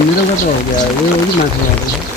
मेरे को तो हो गया ये वही माथी आ गई।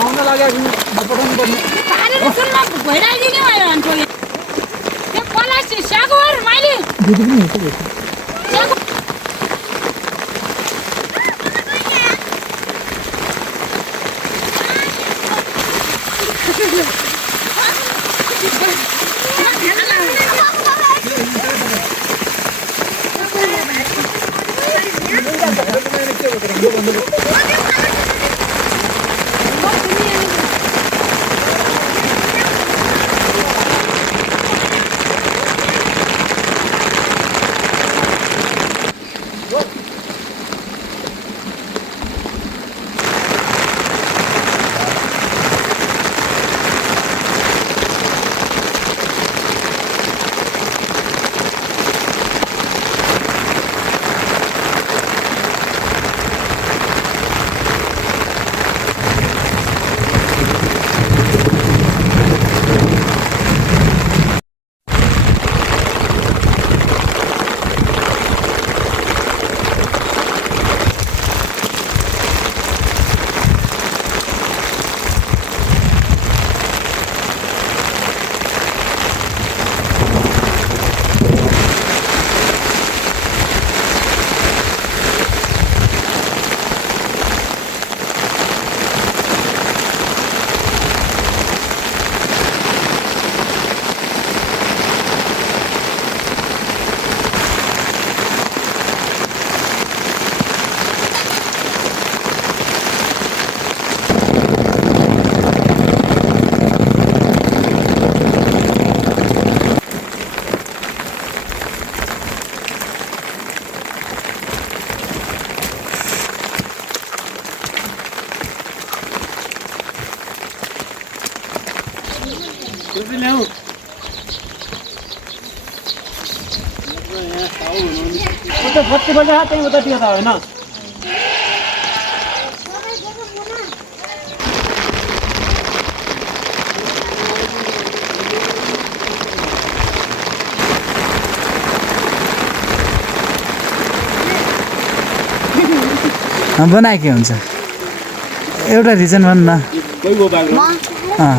आउन लाग्यो पठाउनु पर्ने दिदी पनि हेर्छ उता 30 बजे त्यही उतातिर त होइन बनाए के हुन्छ एउटा रिजन भन्न न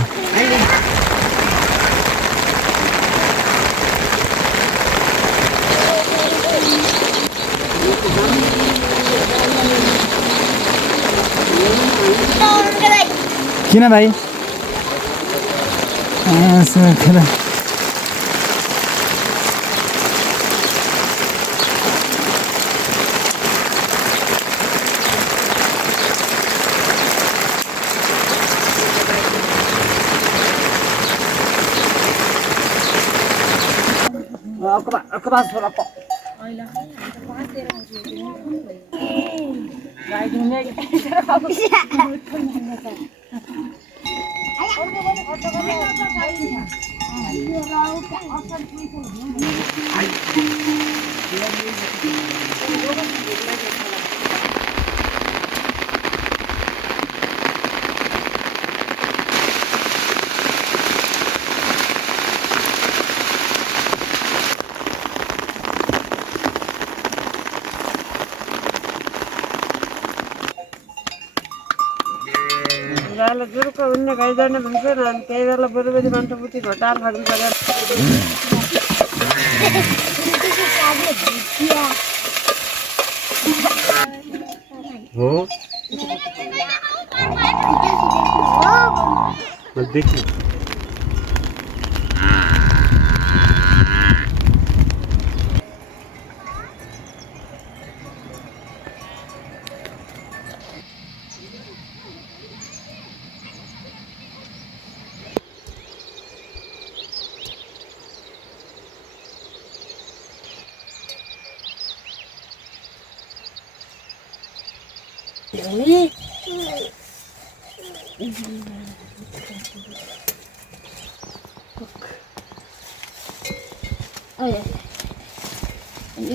किन भाइ गायला जर का अन्य काही जण म्हणतो ना काही वेळेला बरोबर म्हणतो पुती घोटाळ हाडून सगळ्या हो देखी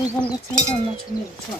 일본 같은 거 정말 좋아.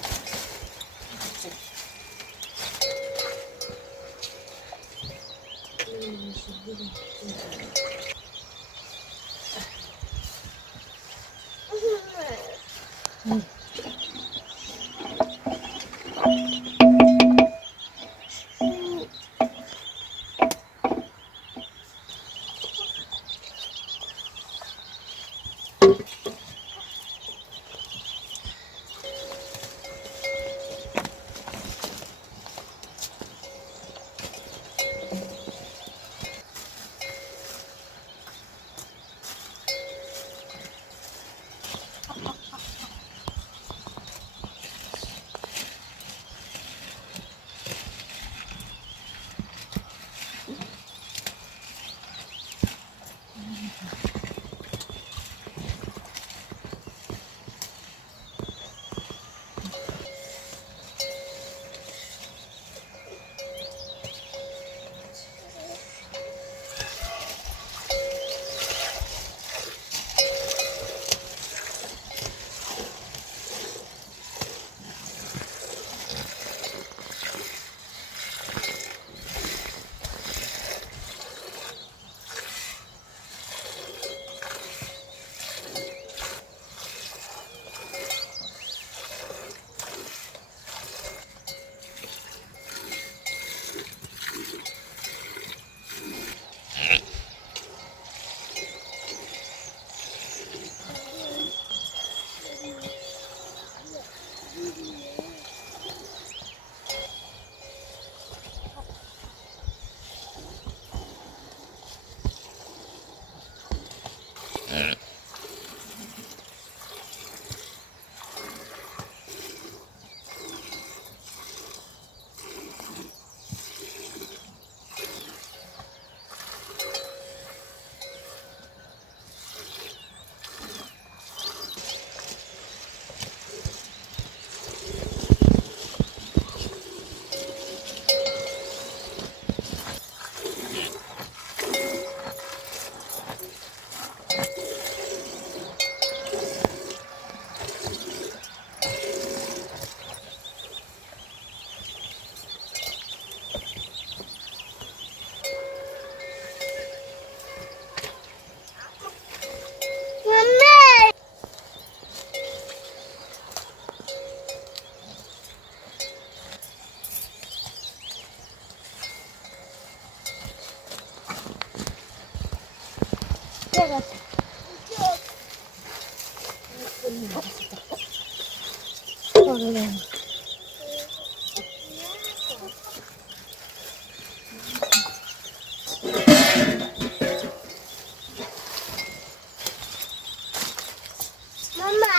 Mama,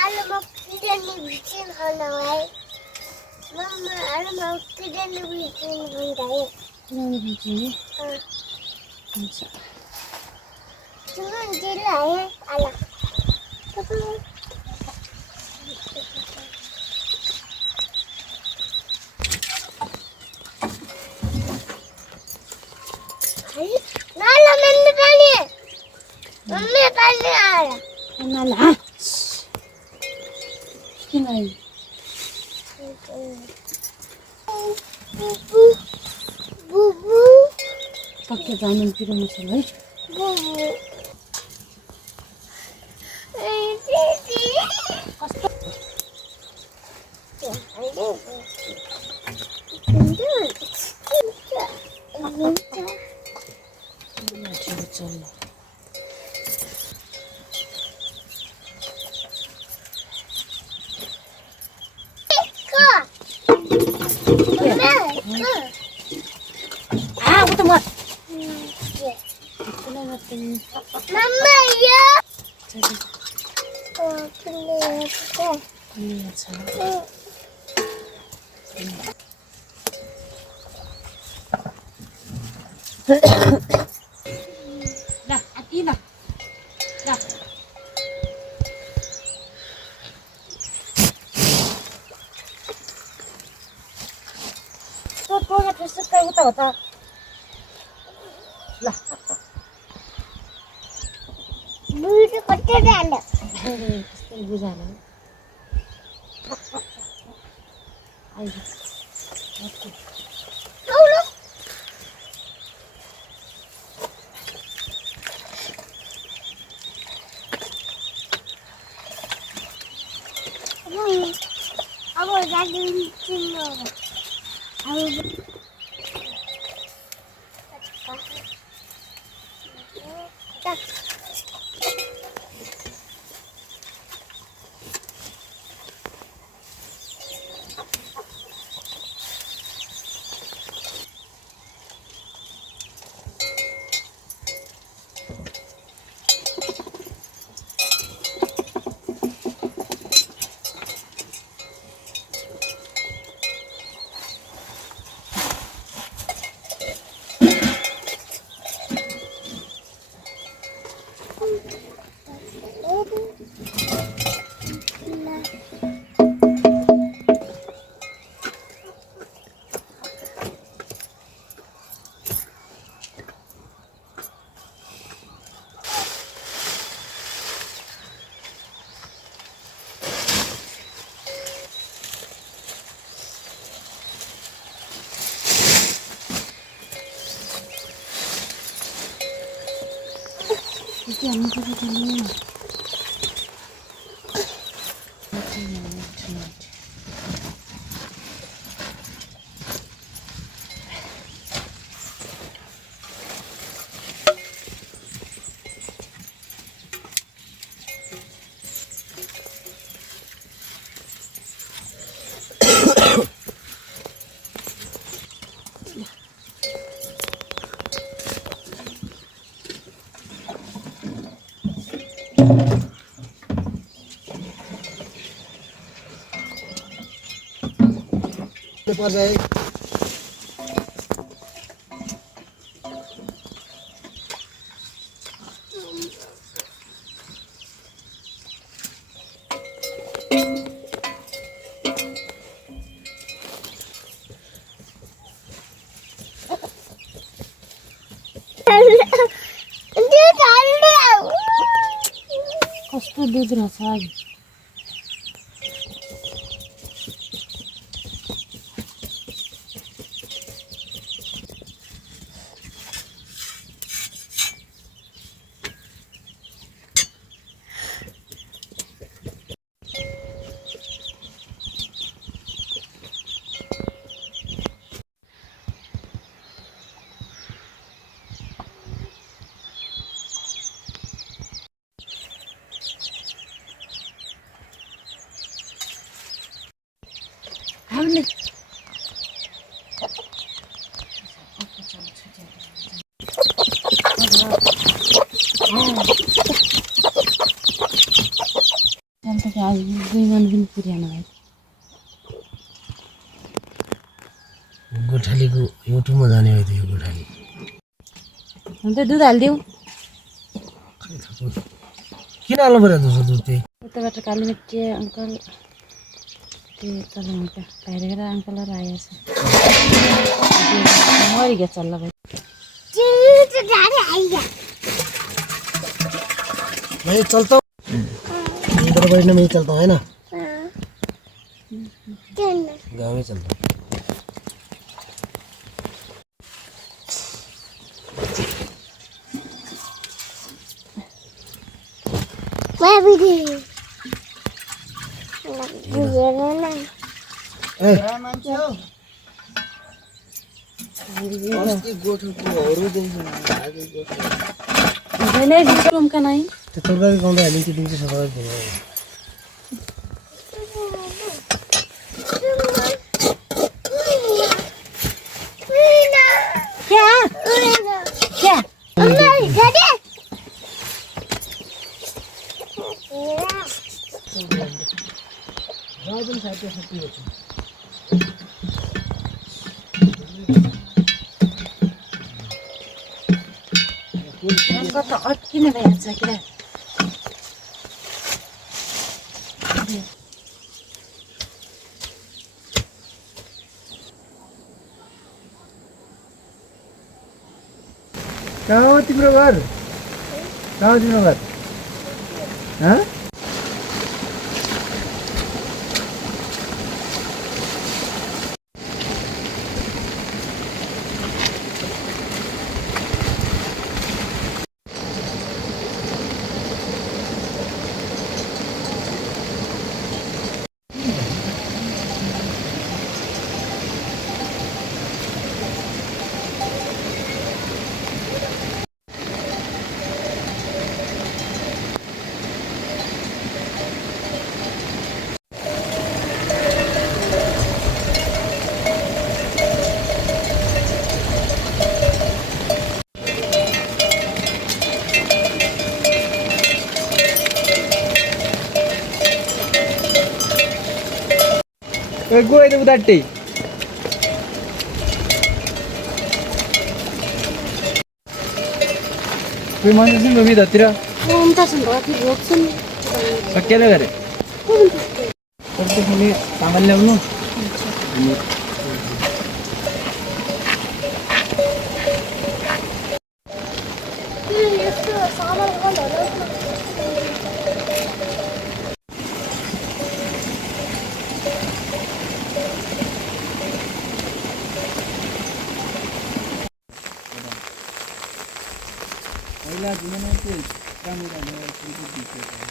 alle Mokidan bikin halawai. Mama, alle Mokidan bikin halawai. 그냥 되지. 진짜. Cuma jela ya, ala. Nala mami tani. Mami tani ala. 하나. 시키나요. Bubu. Bubu. 밖에 나는 빌어먹잖아요. Bubu. 재밌잖아. 아, 어떤 거? 끊어놨더니 Mamanya. 저기 Kenapa? 걸려서. 나, 아끼나. 나. 또 또가 됐을까? 왔다 왔다. 나. Bulu kotor ada. 보잖아. 아이고. 맞고. Tahu Aku jadi cino. 이게 안 먹어지네. पर जाए कस्तो दुध रहेछ अघि हामीले आज 2 मन पनि पुर्याएन भाइ गोठालीको युट्युबमा जाने हो त्यो गोठाली अन्त दुध हालिदेऊ किन हाल्नु पर्यो दुध त्यही उताबाट काली मिट्टी अङ्कल त्यो तल उनका बाहिर अङ्कल र आएछ मरि गयो चल्ला भाइ मैं चलता हूँ इधर बैठने में ही चलता हूँ है ना गाँव में चलता हूँ मैं भी दी नहीं रूम का नहीं तो तुरगा भी कौन सा एलिंग की दिन से सवाल बोला क्या क्या तो अटकिन भइहाल्छ क्या कहाँ हो तिम्रो घर कहाँ हो तिम्रो घर हाँ गो itu budatti कोही मान्छे छ नि भूमि धतिर उन्टासन भति रोक्छन् सकिएन गरे पर्देखि सामान ल्याउनु अनि पहिला जुन चाहिँ क्यामेरा दिएको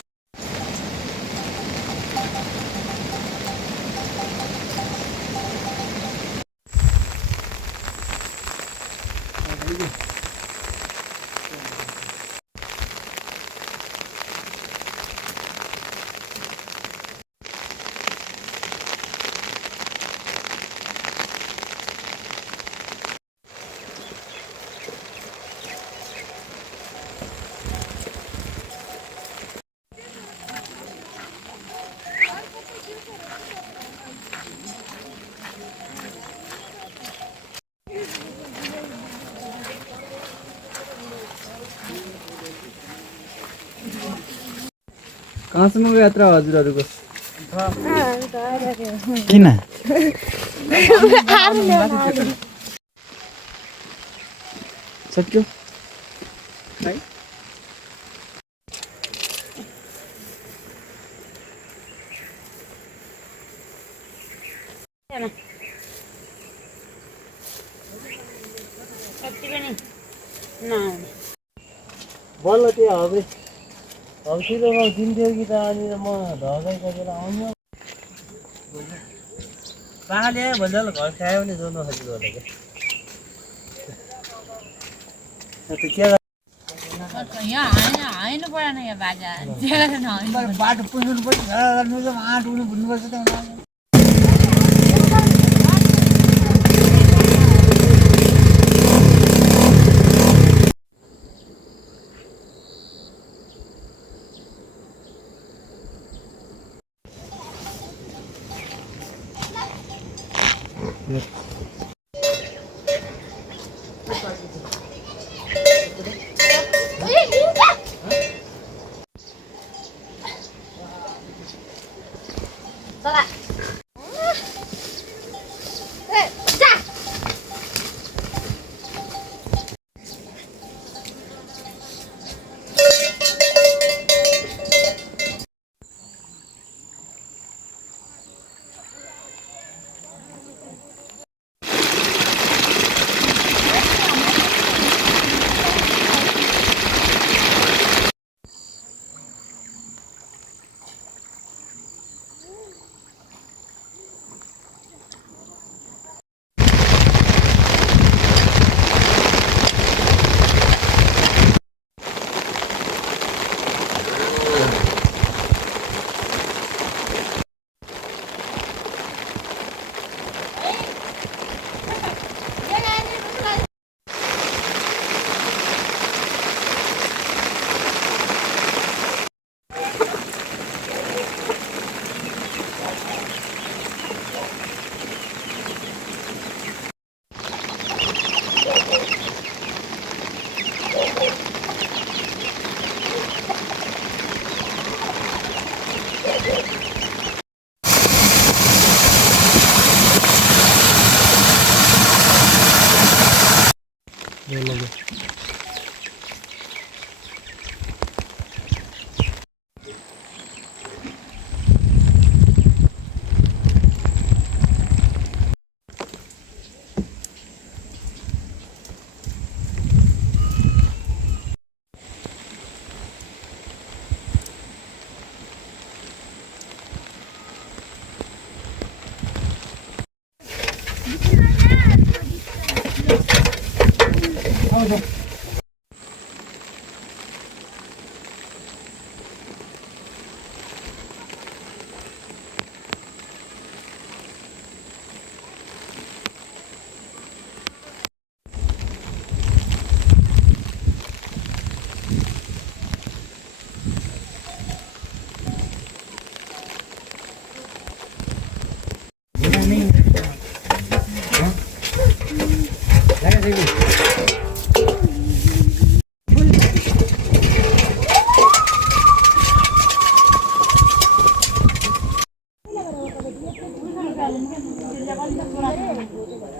कहाँसम्मको यात्रा हो हजुरहरूको किन सक्यो बल्ल त्यो हबे हबसिलोमा दिन्थ्यो कि त अनि म ढगाइ सकेर आउनु पाहाडले भन्दा घर खायो भने जोड्नु सजिलो होला क्या बाटो पुग्नु पर्छ आँट उठ्नु भन्नुपर्छ त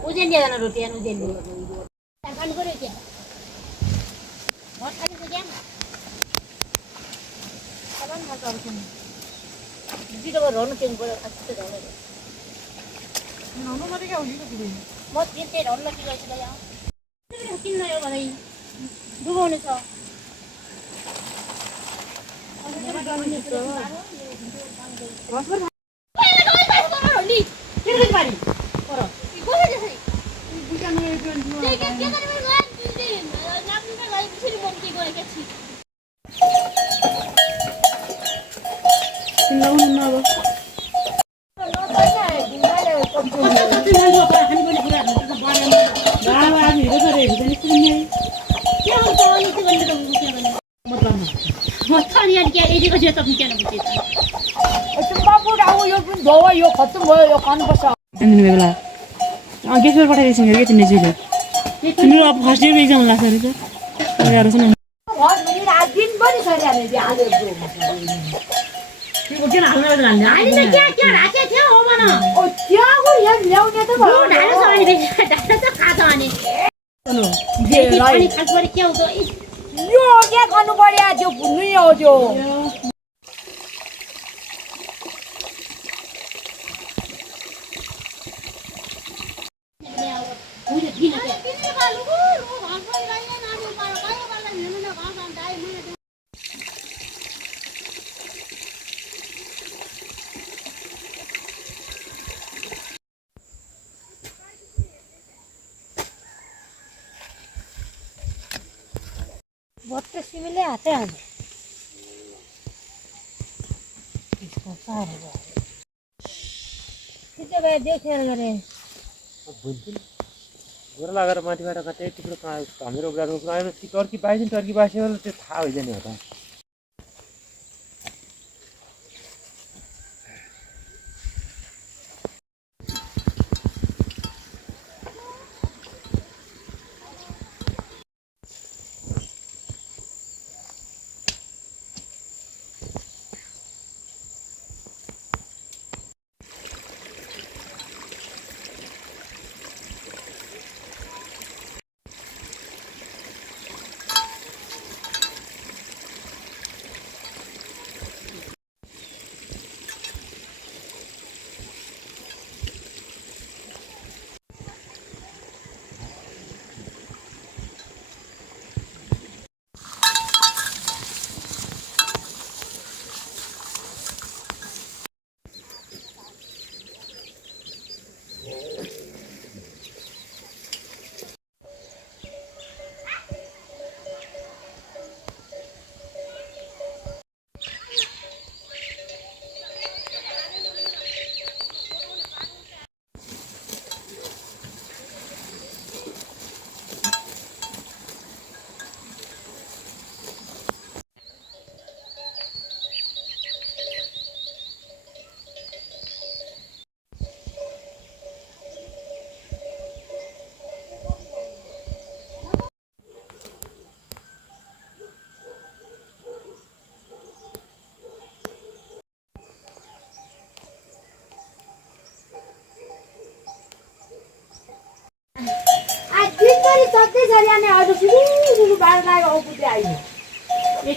उजेलिया जाना रोटी है उजेलिया पानी पऱ्यो क्या भात खाएको क्या सामान खाएको अब सुन जिरोमा रहनु चाहिँ पऱ्यो खासै रहनु नहुनु मात्रै क्या हुन्छ कि म त्यही रहनु किन यहाँ किन यो भने डुबाउने छ यो खत्तम भयो यो खानुपर्छ बेला गेसमा पठाइदिएछ मेरो के तिमीले चाहिँ तिम्रो अब फर्स्ट इयर एक्जाम लाग्छ अरे त दिनभरि अहिले त क्या राखे थियो हो भन त्यहाँको यहाँ ल्याउने त भयो ढाल्छ भने ढाल्छ त खान्छ भने अनि खानुपर्यो के हुन्छ यो क्या खानु पर्यो त्यो भुल्नु हो त्यो बट्टे सिमीले हातै हाल्छ देखेर गरे गोरा लगाएर माथिबाट कतै टुक्रो हाम्रो उब्राएर टर्की बाइदिन टर्की बासेर त्यो थाहा होइन हो त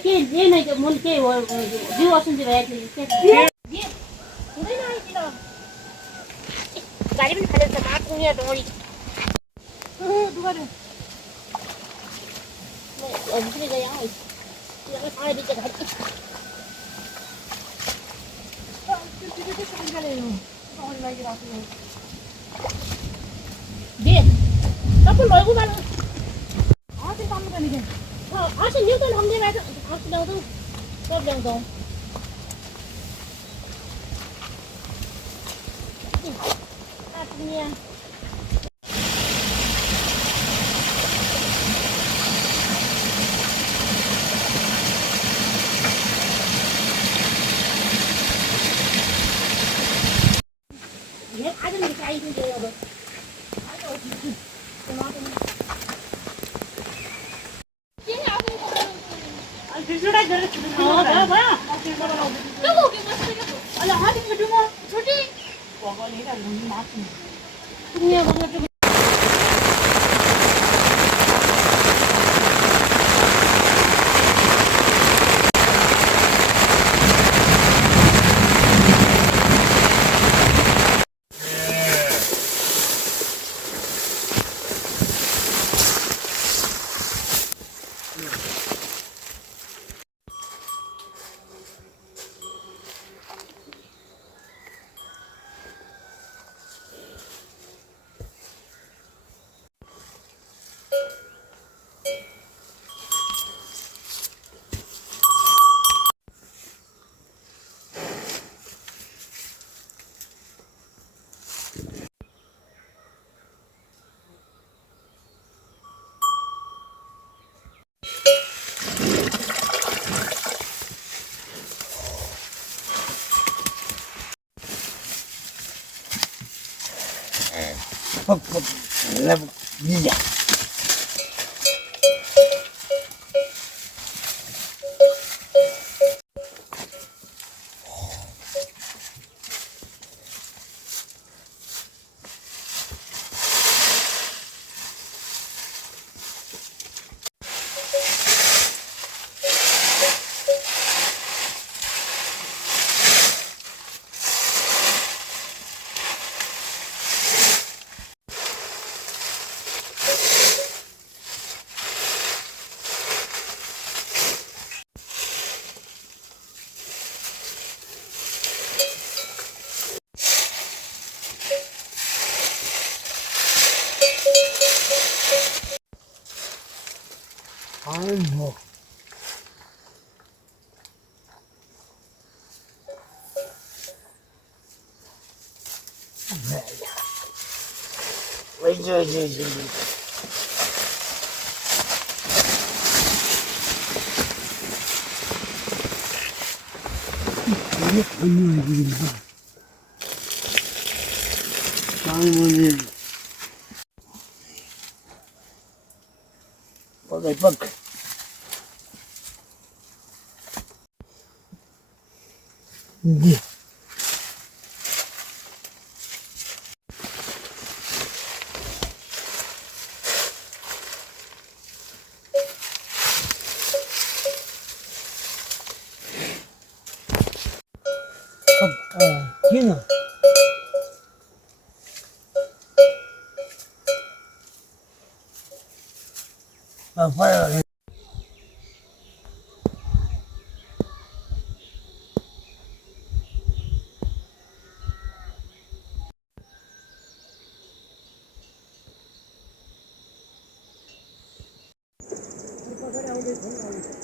के जे नै त्यो मुल के हो जिउ असुन्जी भइरहेको थियो गाडी पनि खाली छ मात्र यहाँ डोरी अझै गयो अहिले चाहिँ घाट दे तपाईँ लैगु बाल अस्ति न्युटन हमले बाटो अस्ति ल्याउँछौँ सब ल्याउँछौँ यहाँ आज नहीं चाहिए अब 아이고. 장모님. 뻑. 이게. 기는. 봐요. 그래, 우리